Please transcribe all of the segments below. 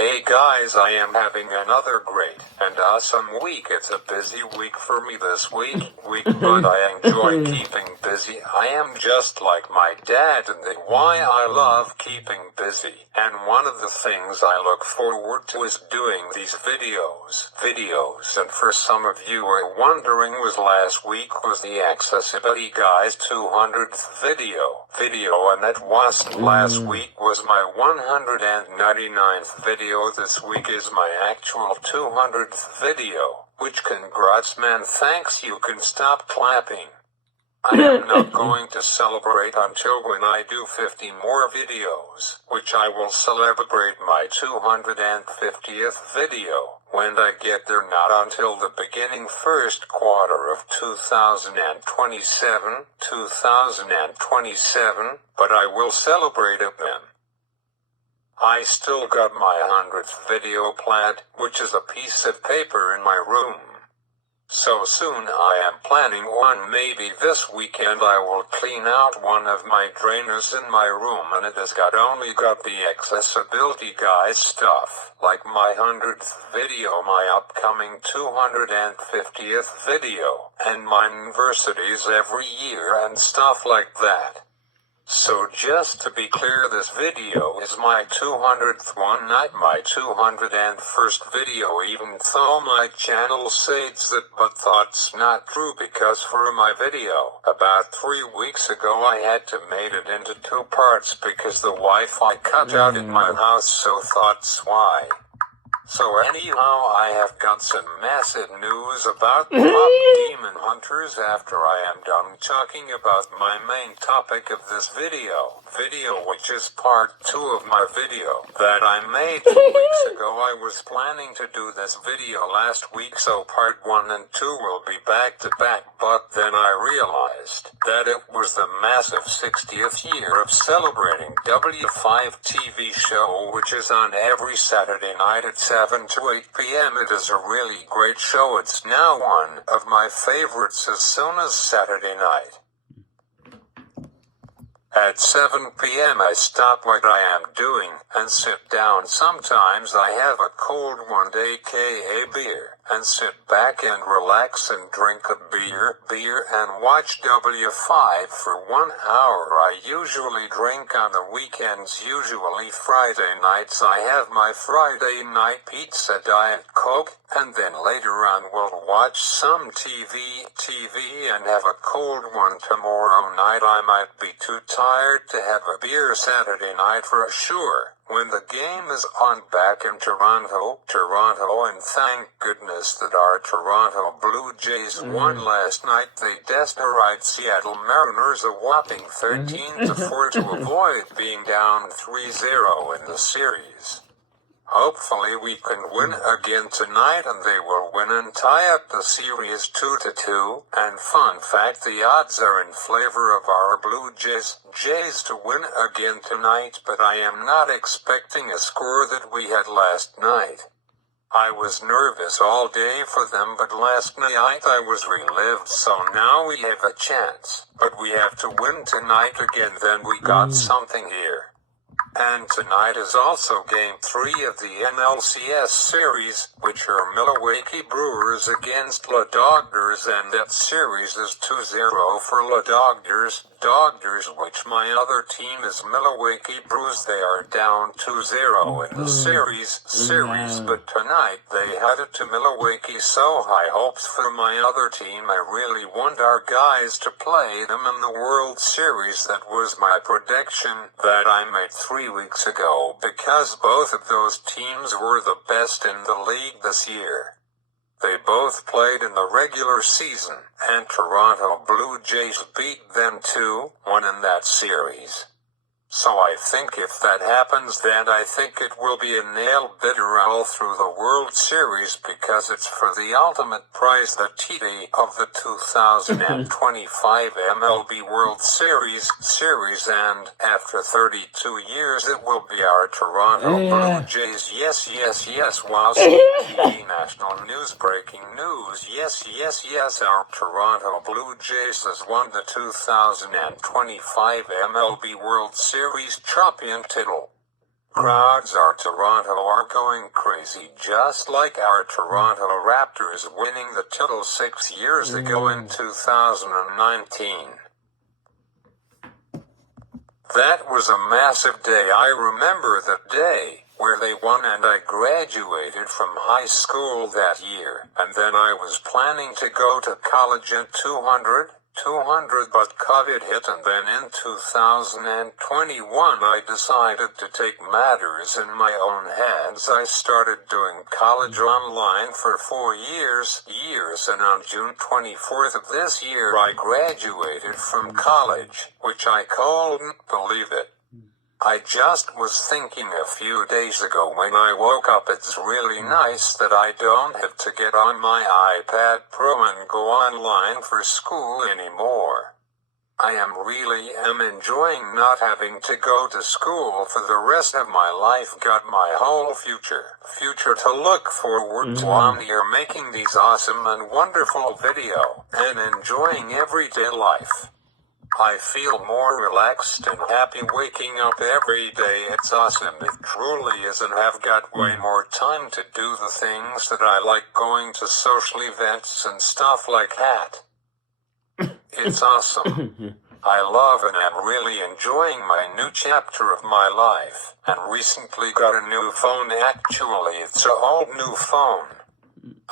Hey guys, I am having another great and awesome week. It's a busy week for me this week, but I enjoy keeping busy. I am just like my dad and why I love keeping busy. And one of the things I look forward to is doing these videos. And for some of you are wondering, was last week was the Accessibility Guys 200th video, and it wasn't. Last week was my 199th video. This week is my actual 200th video, which congrats man, thanks, you can stop clapping. I am not going to celebrate until when I do 50 more videos, which I will celebrate my 250th video. When I get there, not until the beginning first quarter of 2027, but I will celebrate it then. I still got my 100th video planned, which is a piece of paper in my room. So soon I am planning one. Maybe this weekend I will clean out one of my drainers in my room, and it has only got the Accessibility Guys stuff, like my 100th video, my upcoming 250th video, and my universities every year and stuff like that. So just to be clear, this video is my 200th one, not my 201st video, even though my channel says that, but that's not true, because for my video, about 3 weeks ago, I had to make it into 2 parts because the Wi-Fi cut out in my house, so that's why. So anyhow, I have got some massive news about the top demon hunters after I am done talking about my main topic of this video, which is part 2 of my video that I made 2 weeks ago. I was planning to do this video last week, so part 1 and 2 will be back to back, but then I realized that it was the massive 60th year of celebrating W5 TV show, which is on every Saturday night at 7 to 8 p.m. It is a really great show. It's now one of my favorites as soon as Saturday night. At 7 p.m. I stop what I am doing and sit down. Sometimes I have a cold one, aka beer, and sit back and relax and drink a beer and watch W5 for 1 hour. I usually drink on the weekends, usually Friday nights. I have my Friday night pizza, Diet Coke, and then later on we'll watch some TV and have a cold one. Tomorrow night I might be too tired to have a beer. Saturday night for sure, when the game is on back in Toronto, and thank goodness that our Toronto Blue Jays won last night. They destroyed Seattle Mariners a whopping 13-4 to avoid being down 3-0 in the series. Hopefully we can win again tonight and they will win and tie up the series 2-2. And fun fact, the odds are in favor of our Blue Jays to win again tonight, but I am not expecting a score that we had last night. I was nervous all day for them, but last night I was relieved, so now we have a chance. But we have to win tonight again, then we got something here. And tonight is also Game 3 of the NLCS series, which are Milawakee Brewers against the Dodgers, and that series is 2-0 for the Dodgers, which my other team is Milawakee Brewers. They are down 2-0 in the series, but tonight they headed to Milwaukee, so high hopes for my other team. I really want our guys to play them in the World Series. That was my prediction that I made 3 weeks ago, because both of those teams were the best in the league this year. They both played in the regular season, and Toronto Blue Jays beat them 2-1 in that series. So I think if that happens, then I think it will be a nail-biter all through the World Series, because it's for the ultimate prize, the TD of the 2025 MLB World Series, and after 32 years it will be our Toronto Blue Jays. Yes, while CTV National News breaking news, yes, our Toronto Blue Jays has won the 2025 MLB World Series champion title. Crowds are Toronto are going crazy, just like our Toronto Raptors winning the title 6 years ago in 2019. That was a massive day. I remember the day where they won, and I graduated from high school that year, and then I was planning to go to college in 200, but COVID hit, and then in 2021 I decided to take matters in my own hands. I started doing college online for 4 years, and on June 24th of this year I graduated from college, which I couldn't believe it. I just was thinking a few days ago when I woke up, it's really nice that I don't have to get on my iPad Pro and go online for school anymore. I really am enjoying not having to go to school for the rest of my life. Got my whole future to look forward to. I'm here making these awesome and wonderful video and enjoying everyday life. I feel more relaxed and happy waking up every day. It's awesome. It truly is, and I've got way more time to do the things that I like, going to social events and stuff like that. It's awesome. I love and am really enjoying my new chapter of my life, and recently got a new phone. Actually, it's an old new phone.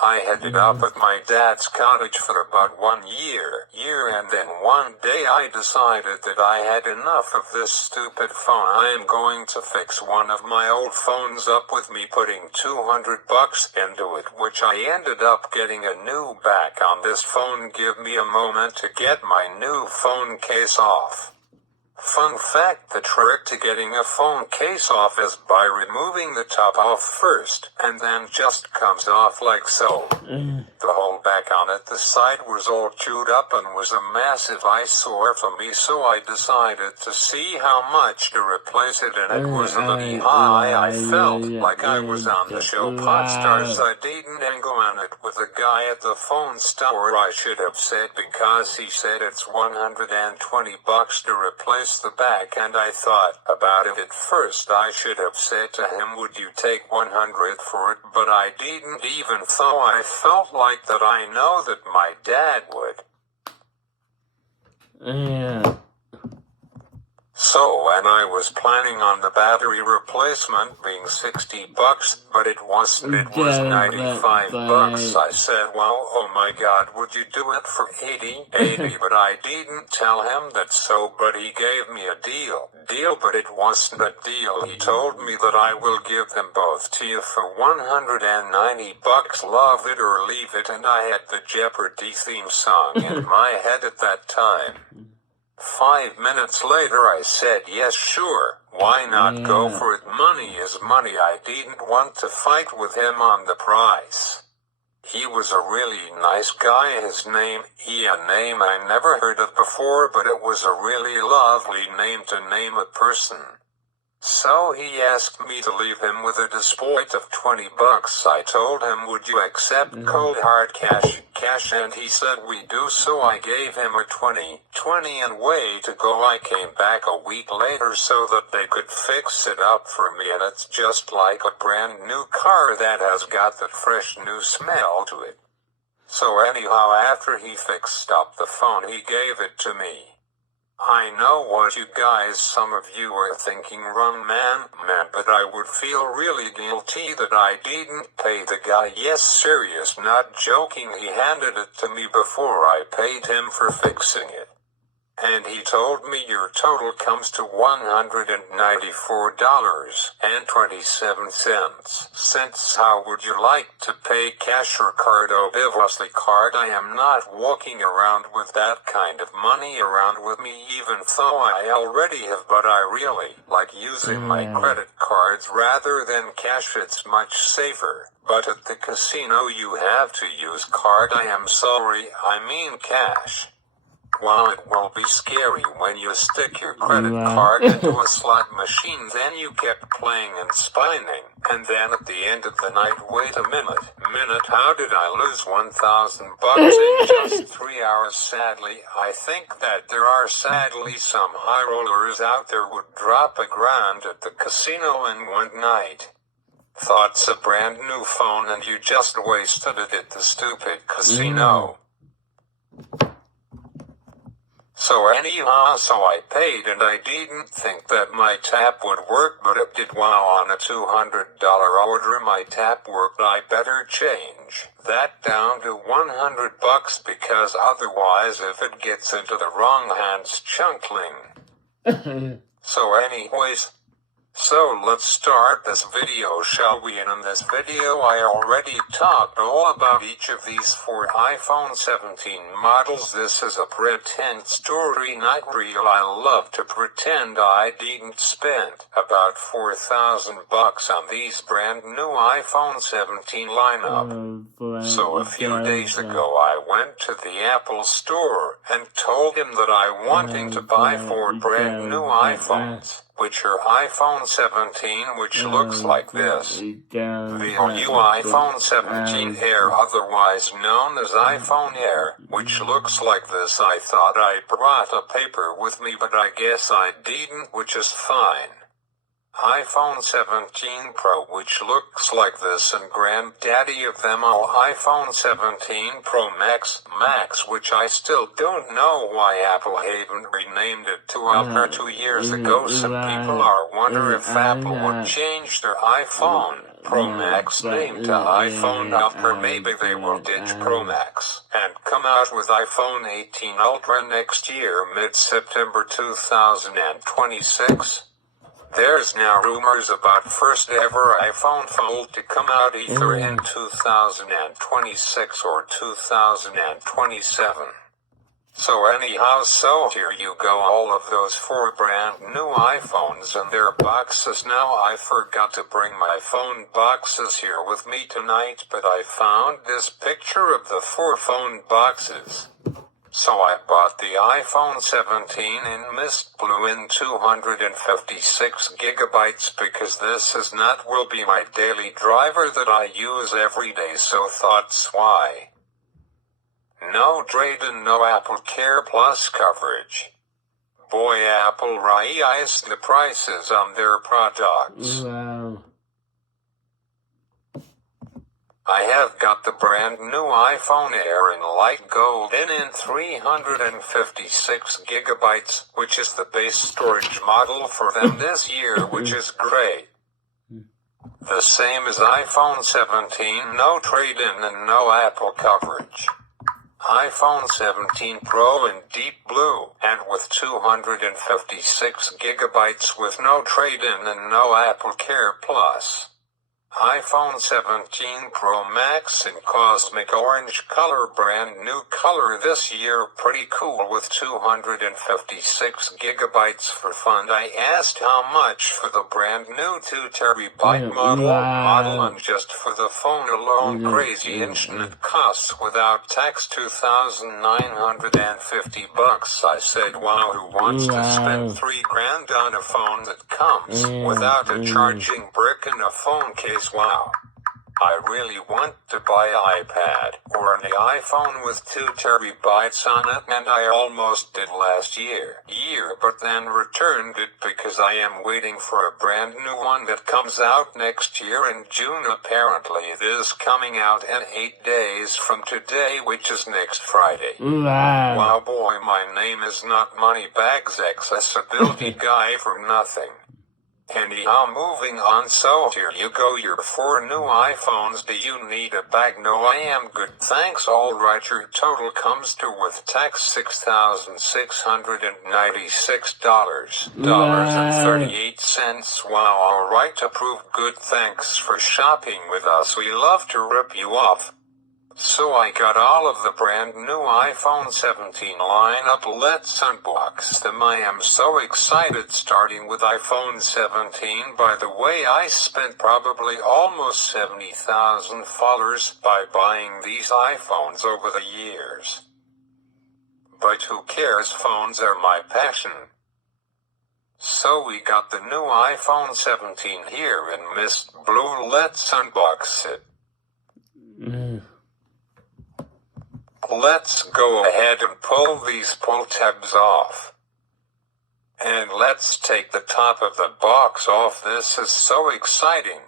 I headed up at my dad's cottage for about 1 year, and then one day I decided that I had enough of this stupid phone. I am going to fix one of my old phones up with me putting $200 into it, which I ended up getting a new back on this phone. Give me a moment to get my new phone case off. Fun fact, the trick to getting a phone case off is by removing the top off first, and then just comes off like so. The whole back on it, the side was all chewed up and was a massive eyesore for me, so I decided to see how much to replace it, and it was a little high. I felt like I was on the show Podstars. I didn't go on it with the guy at the phone store. I should have said, because he said it's $120 to replace the back, and I thought about it at first. I should have said to him, would you take $100 for it? But I didn't, even though I felt like that I know that my dad would. Yeah. So, and I was planning on the battery replacement being $60, but it wasn't. It was $95. I said, well, oh my God, would you do it for 80? But I didn't tell him that, but he gave me a deal, but it wasn't a deal. He told me that I will give them both to you for $190. Love it or leave it, and I had the Jeopardy theme song in my head at that time. 5 minutes later I said, yes, sure, why not go for it? Money is money. I didn't want to fight with him on the price. He was a really nice guy. His name, a name I never heard of before, but it was a really lovely name to name a person. So he asked me to leave him with a deposit of $20. I told him, would you accept cold hard cash, and he said we do, so I gave him a $20, and way to go. I came back a week later so that they could fix it up for me, and it's just like a brand new car that has got that fresh new smell to it. So anyhow, after he fixed up the phone, he gave it to me. I know what you guys, some of you are thinking, run man, but I would feel really guilty that I didn't pay the guy. Yes, serious, not joking. He handed it to me before I paid him for fixing it. And he told me your total comes to $194.27. How would you like to pay, cash or card? Obviously card. I am not walking around with that kind of money around with me, even though I already have, but I really like using my credit cards rather than cash. It's much safer. But at the casino you have to use card. I am sorry, I mean cash. while it will be scary when you stick your credit card into a slot machine, then you kept playing and spinning, and then at the end of the night, wait a minute, how did I lose $1,000 in just 3 hours? Sadly, I think that there are some high rollers out there would drop $1,000 at the casino in one night. Thought's a brand new phone and you just wasted it at the stupid casino. So anyhow, I paid and I didn't think that my tap would work, but it did. Wow, on a $200 order my tap worked. I better change that down to $100 because otherwise if it gets into the wrong hands, chunkling. So anyways, so let's start this video, shall we? And in this video I already talked all about each of these 4 iPhone 17 models. This is a pretend story, not real. I love to pretend I didn't spend about $4,000 on these brand new iPhone 17 lineup. So a few days ago I went to the Apple store and told him that I wanting to buy 4 brand new iPhones, which are iPhone 17, which looks like this. The new iPhone 17 Air, otherwise known as iPhone Air, which looks like this. I thought I brought a paper with me, but I guess I didn't, which is fine. iPhone 17 Pro, which looks like this, and granddaddy of them all, iPhone 17 Pro Max, which I still don't know why Apple haven't renamed it to Ultra 2 years ago. Some people are wondering if Apple would change their iPhone Pro Max name to iPhone Ultra. Maybe they will ditch Pro Max and come out with iPhone 18 Ultra next year, mid-September 2026. There's now rumors about first ever iPhone Fold to come out either in 2026 or 2027. So anyhow, so here you go, all of those 4 brand new iPhones and their boxes. Now I forgot to bring my phone boxes here with me tonight, but I found this picture of the 4 phone boxes. So I bought the iPhone 17 in mist blue in 256 gigabytes because this will be my daily driver that I use every day. So thoughts why? No trade-in, no Apple Care Plus coverage. Boy, Apple raised the prices on their products. Wow. I have got the brand new iPhone Air in light gold and in 356 gigabytes, which is the base storage model for them this year, which is great. The same as iPhone 17, no trade-in and no Apple coverage. iPhone 17 Pro in deep blue and with 256 gigabytes with no trade-in and no Apple Care Plus. iPhone 17 Pro Max in cosmic orange color, brand new color this year, pretty cool with 256 gigabytes for fun. I asked how much for the brand new 2 terabyte model, and just for the phone alone, crazy internet costs without tax $2,950. I said, wow, who wants to spend $3,000 on a phone that comes without a charging brick and a phone case? Wow. I really want to buy an iPad or an iPhone with 2 terabytes on it, and I almost did last year, but then returned it because I am waiting for a brand new one that comes out next year in June. Apparently it is coming out in 8 days from today, which is next Friday. Wow, boy, my name is not Moneybags, accessibility guy for nothing. Anyhow, moving on, so here you go, your 4 new iPhones. Do you need a bag? No, I am good, thanks. Alright, your total comes to, with tax, $6,696.38. Wow, alright, approved, good, thanks for shopping with us. We love to rip you off. So I got all of the brand new iPhone 17 lineup. Let's unbox them. I am so excited, starting with iPhone 17. By the way, I spent probably almost $70,000 by buying these iPhones over the years. But who cares, phones are my passion. So we got the new iPhone 17 here in mist blue. Let's unbox it. Let's go ahead and pull these pull tabs off. And let's take the top of the box off. This is so exciting.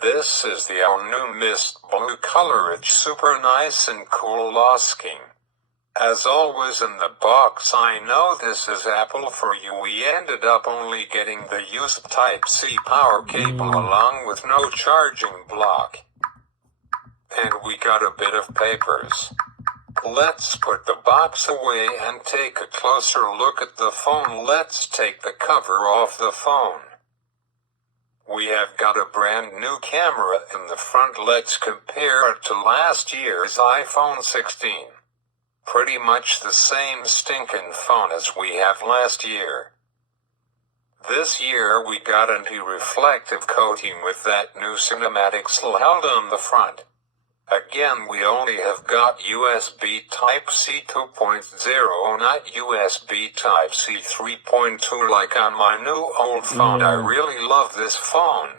This is the all-new mist blue color. It's super nice and cool looking. As always in the box, I know this is Apple for you. We ended up only getting the USB Type-C power cable along with no charging block. And we got a bit of papers. Let's put the box away and take a closer look at the phone. Let's take the cover off the phone. We have got a brand new camera in the front. Let's compare it to last year's iPhone 16. Pretty much the same stinking phone as we have last year. This year we got anti-reflective coating with that new cinematic slide on the front. Again, we only have got USB Type-C 2.0, not USB Type-C 3.2 like on my new old phone. I really love this phone,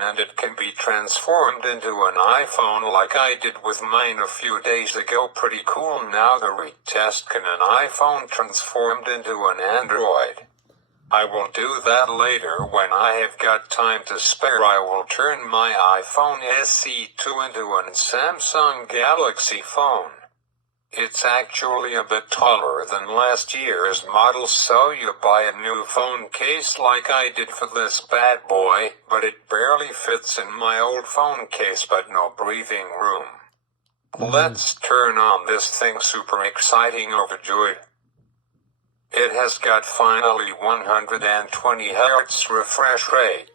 and it can be transformed into an iPhone like I did with mine a few days ago. Pretty cool. Now the retest, can an iPhone transformed into an Android? I will do that later when I have got time to spare. I will turn my iPhone SE2 into a Samsung Galaxy phone. It's actually a bit taller than last year's model, so you buy a new phone case like I did for this bad boy, but it barely fits in my old phone case, but no breathing room. Let's turn on this thing. Super exciting, overjoyed. It has got finally 120 Hz refresh rate.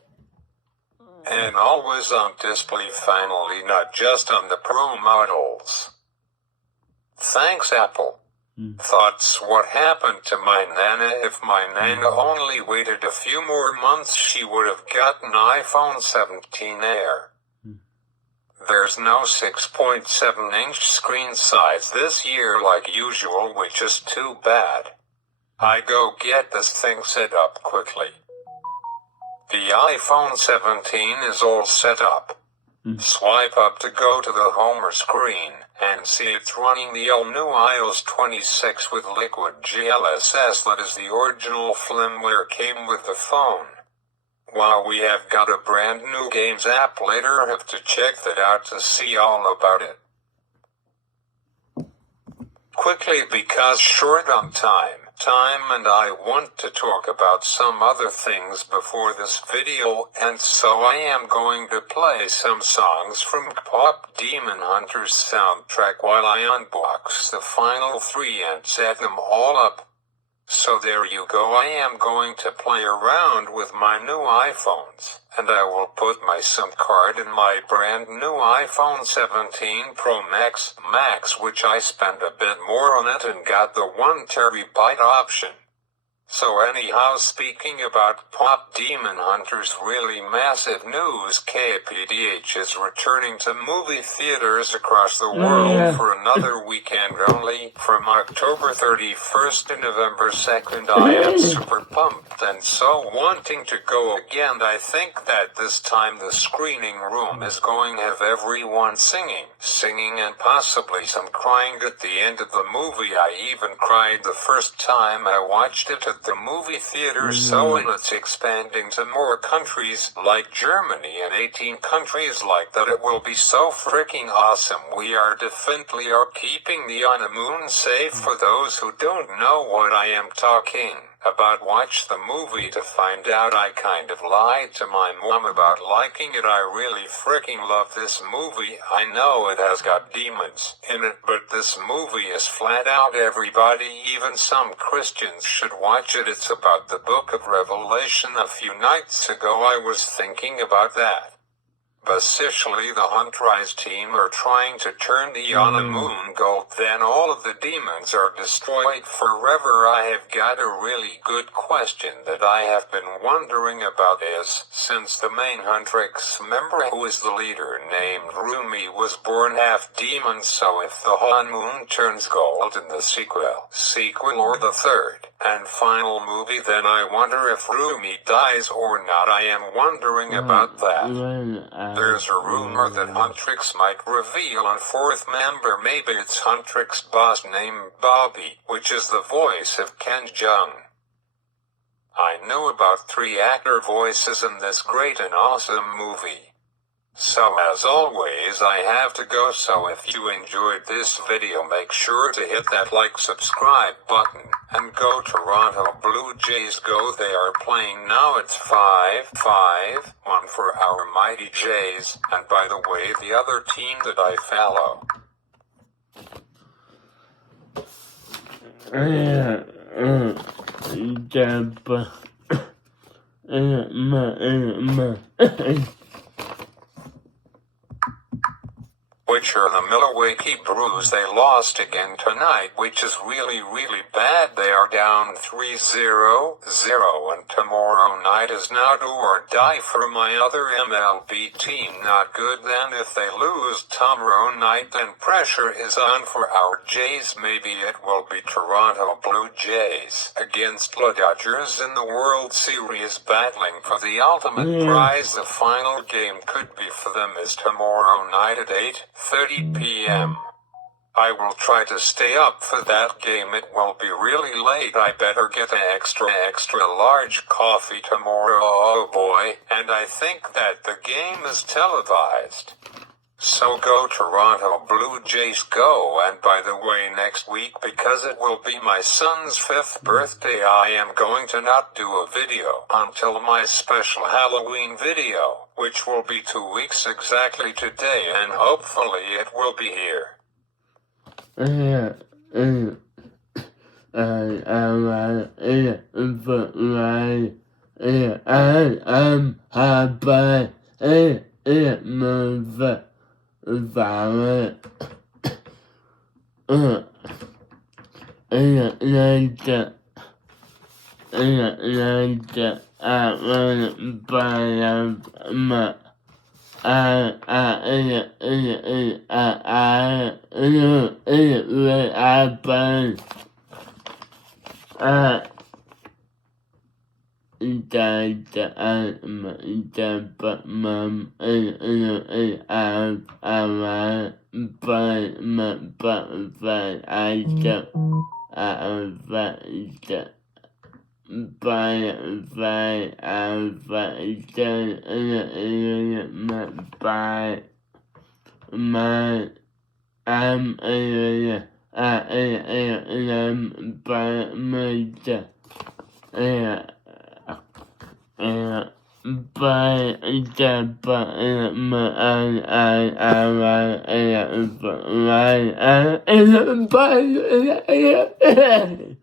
And always on display finally, not just on the Pro models. Thanks, Apple. Thoughts, what happened to my Nana? If my Nana only waited a few more months, she would have gotten iPhone 17 Air. There's no 6.7-inch screen size this year like usual, which is too bad. I go get this thing set up quickly. The iPhone 17 is all set up. Swipe up to go to the home screen, and see it's running the all-new iOS 26 with liquid GLSS. That is the original firmware came with the phone. Wow, we have got a brand new games app. Later have to check that out to see all about it. Quickly, because short on time, and I want to talk about some other things before this video, and so I am going to play some songs from Pop Demon Hunter's soundtrack while I unbox the final 3 and set them all up. So there you go. I am going to play around with my new iPhones, and I will put my SIM card in my brand new iPhone 17 Pro Max, which I spent a bit more on it and got the 1 terabyte option. So anyhow, speaking about Pop Demon Hunter's really massive news, KPDH is returning to movie theaters across the world for another weekend only, from October 31st to November 2nd. I am super pumped and so wanting to go again. I think that this time the screening room is going to have everyone singing and possibly some crying at the end of the movie. I even cried the first time I watched it at the movie theater, so it's expanding to more countries like Germany and 18 countries like that. It will be so freaking awesome. We are definitely keeping the honeymoon safe. For those who don't know what I am talking about, watch the movie to find out. I kind of lied to my mom about liking it. I really freaking love this movie. I know it has got demons in it, but this movie is flat out everybody, even some Christians should watch it. It's about the book of Revelation. A few nights ago I was thinking about that. Basically, the Huntrise team are trying to turn the moon gold, then all of the demons are destroyed forever. I have got a really good question that I have been wondering about is, since the main Huntrix member who is the leader named Rumi was born half demon, so if the Han moon turns gold in the sequel or the third and final movie, then I wonder if Rumi dies or not. I am wondering about that. There's a rumor that Huntrix might reveal a fourth member. Maybe it's Huntrix boss named Bobby, which is the voice of Ken Jeong. I know about 3 actor voices in this great and awesome movie. So as always, I have to go, so if you enjoyed this video, make sure to hit that like, subscribe button, and go Toronto Blue Jays go. They are playing now. It's 5-1 for our mighty Jays, and by the way, the other team that I follow. Which are the Milawakee Brewers. They lost again tonight, which is really bad. They are down 3-0, and tomorrow night is now do or die for my other MLB team. Not good. Then if they lose tomorrow night, then pressure is on for our Jays. Maybe it will be Toronto Blue Jays against the Dodgers in the World Series, battling for the ultimate prize. The final game could be for them is tomorrow night at 8:30 p.m. I will try to stay up for that game. It will be really late. I better get an extra large coffee tomorrow. Oh boy. And I think that the game is televised. So go Toronto Blue Jays go. And by the way, next week, because it will be my son's 5th birthday, I am going to not do a video until my special Halloween video, which will be 2 weeks exactly today, and hopefully it will be here. Bye.